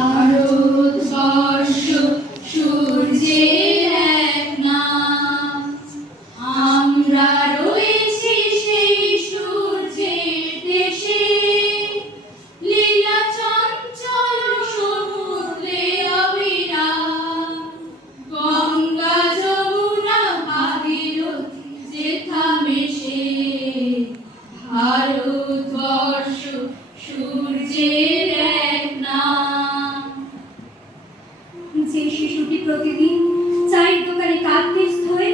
ভারতবর্ষ সূর্যের এক নাম, আমরা রয়েছি সেই সূর্যের দেশে। লীলা চঞ্চল সমুদ্রে অবিরাম, গঙ্গা যমুনা ভাগীরথী যেথা মেশে। ভারতবর্ষ সূর্যের এক নাম। যে শিশুটি প্রতিদিন চায়ের দোকানে কাকপিস হয়ে,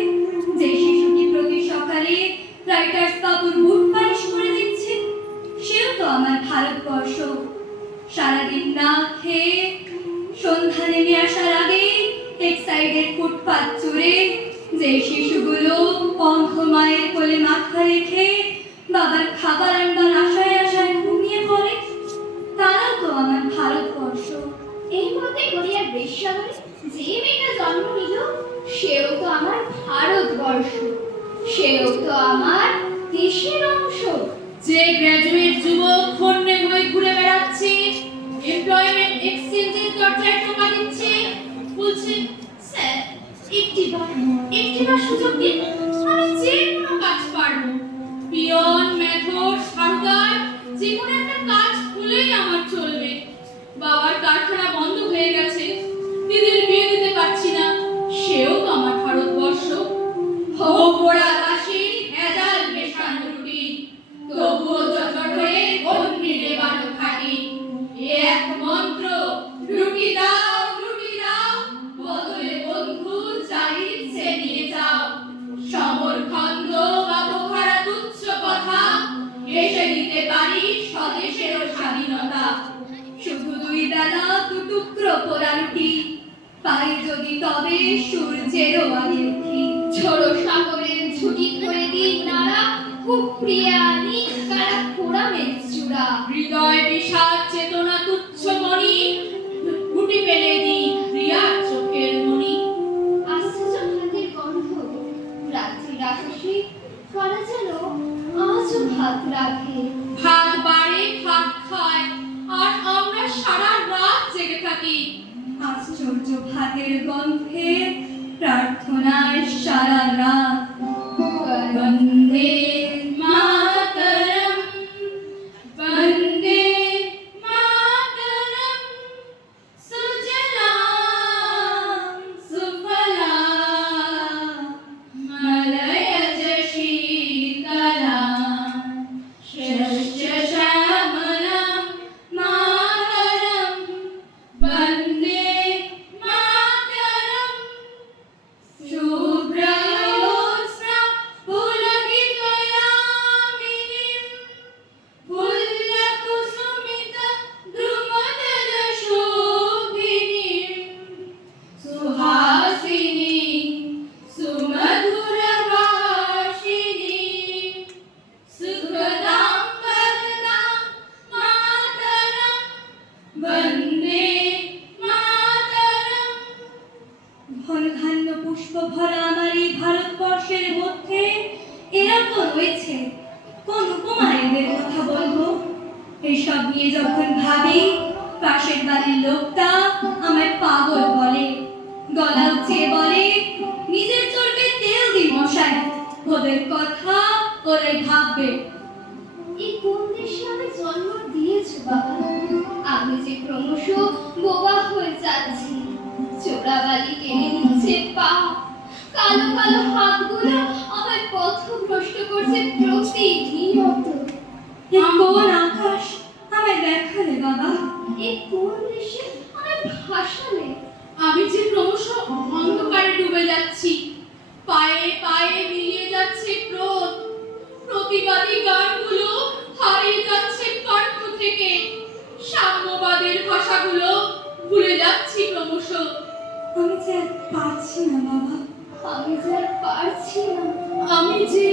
যে শিশুটি প্রতি সকালে রাইটার্স বাবুর বুট পালিশ করে দিচ্ছে, সেও তো আমার ভারতবর্ষ। সারাদিন না খেয়ে সন্ধ্যা নেমে আসার আগে এক্সাইডের ফুটপাত চড়ে যে শিশুগুলো অন্ধ মায়ের কোলে মাথা রেখে বাবার খাবার আনবার আশায় আশায় ঘুমিয়ে পড়ে, তারাও তো আমার ভারতবর্ষ। এই মধ্যে গড়িয়ার বেশ্যাগরে যে মেয়েটা জন্ম নিল, সেও তো আমার ভারতবর্ষ, সেও তো আমার দেশের অংশ। যে গ্র্যাজুয়েট যুবক ফোনে হয়ে ঘুরে বেড়াচ্ছে, এমপ্লয়মেন্ট এক্সচেঞ্জের দরজায় টোকা দিচ্ছে, বলছে স্যার একটিবার সুযোগ দিন, আমি যে কোনো কাজ পারবো। পিয়ন, মেথড, সারুদার, যে কোনো একটা কাজ হলেই আমার চলবে। বাবার কারখানা বন্ধ হয়ে গেছে, দিদির বিয়ে দিতে পারছি না, সেও তো আমার ভারতবর্ষ। ভোগপোড়া দাসী, ভেজাল মেশানো রুটি, তবুও জটর হয়ে অগ্নি নেবানো খাটি। এ এক মন্ত্র, রুটি দাও, বদলে বন্ধু যাই ইচ্ছে নিয়ে যাও। সমরখন্দ বা বোখারা তুচ্ছ কথা, এসে দিতে পারি স্বদেশেরও স্বাধীনতা। শুধু দুই বেলা দুটুকরো পোড়া রুটি পাই যদি, তবে সূর্যেরও আগে উঠি। ঝোড়ো সাগরের ঝুটি ধরে দিই নাড়া, কুপড়িয়ে আনি কারা পোড়া মেঘচূড়া। হৃদয় বিষাদ চেতনা তুচ্ছ মনি, গুটি ফেলে দিই প্রিয়ার চোখের মনি। আশ্চর্য ভাতের গন্ধ, রাত্রির আকাশে কারা যেন আজও ভাত রাখে। ভাত বাড়ে, ভাত খায়, আর আমরা সারা রাত জেগে থাকি। আশ্চর্য ভাতের গন্ধে প্রার্থনায় সারা রাত। বন্দে মাতরম, বন্দে মাতরম, সুজলাম সুফলাম, মলয়জ শীতলাম, শস্য শ্যামলাম মাতরম, বন্দে মাতরম। শুভ্রজ্যোৎস্না পুলকিতয়ামিনীম, পুল্লকুসুমিতদ্রুমদলশোভিনীম, সুহাসিনীম সুমধুরভাষিণীম, সুখদাম বরদাম মাতরম, বন্দে মাতরম। ঘনধান্য পুষ্প ভরা আমার এই ভারতবর্ষের মধ্যে এরা তো রয়েছে, কোন উপমায় এদের কথা বলবো? এসব নিয়ে যখন ভাবি, পাশের বাড়ির লোকটা আমায় পাগল বলে, গলা উঠিয়ে বলে, নিজের চোরকে তেল দিই মশাই, ওদের কথা ওরাই ভাববে। এই কোন দেশে আমি জন্ম দিয়েছো বাবা? আমি যে ক্রমশ বোবা হয়ে যাচ্ছি। চোরাবালি টেনে নিচ্ছে পা, কালো কালো হাতগুলো আমার পথভ্রষ্ট করছে প্রতিনিয়ত। এ কোন আকাশ আমায় দেখালে বাবা? এই কোন দেশে আমার ভাসালে? আমি যে ক্রমশ অন্ধকারে ডুবে যাচ্ছি, পায়ে পায়ে মিলিয়ে যাচ্ছে ক্রোধ, প্রতিবাদী গানগুলো হারিয়ে যাচ্ছে কণ্ঠ থেকে, সাম্যবাদের ভাষাগুলো ভুলে যাচ্ছি ক্রমশ। আমি যে আর পারছি না বাবা, আমি যে আর পারছি না, আমি যে